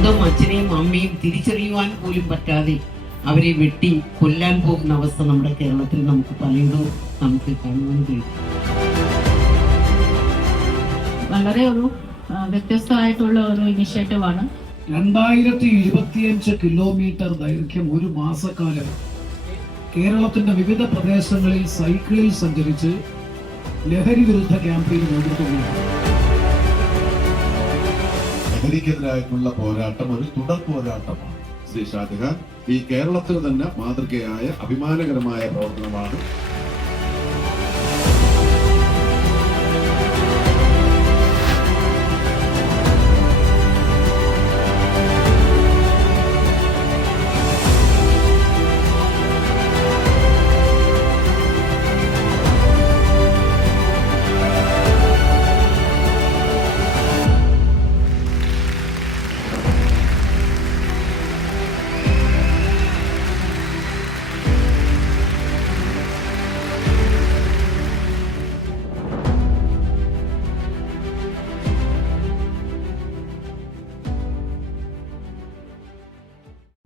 സ്വന്തം അച്ഛനെയും അമ്മയും തിരിച്ചറിയുവാൻ പോലും പറ്റാതെ അവരെ വെട്ടി കൊല്ലാൻ പോകുന്ന അവസ്ഥ നമ്മുടെ കേരളത്തിൽ നമുക്ക് പലയിടവും നമുക്ക് കാണുവാൻ കഴിയും. വളരെ ഒരു വ്യത്യസ്തമായിട്ടുള്ള ഒരു ഇനിഷ്യേറ്റീവ് ആണ്. 2025 കിലോമീറ്റർ ദൈർഘ്യം ഒരു മാസക്കാലം കേരളത്തിന്റെ വിവിധ പ്രദേശങ്ങളിൽ സൈക്കിളിൽ സഞ്ചരിച്ച് ലഹരി വിരുദ്ധ ക്യാമ്പയിന് നേതൃത്വം നൽകി. ലഹരിക്കെതിരായിട്ടുള്ള പോരാട്ടം ഒരു തുടർ പോരാട്ടമാണ്. ശ്രീ ഷാജഹാൻ ഈ കേരളത്തിൽ തന്നെ മാതൃകയായ അഭിമാനകരമായ പ്രവർത്തനമാണ്.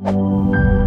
Thank you.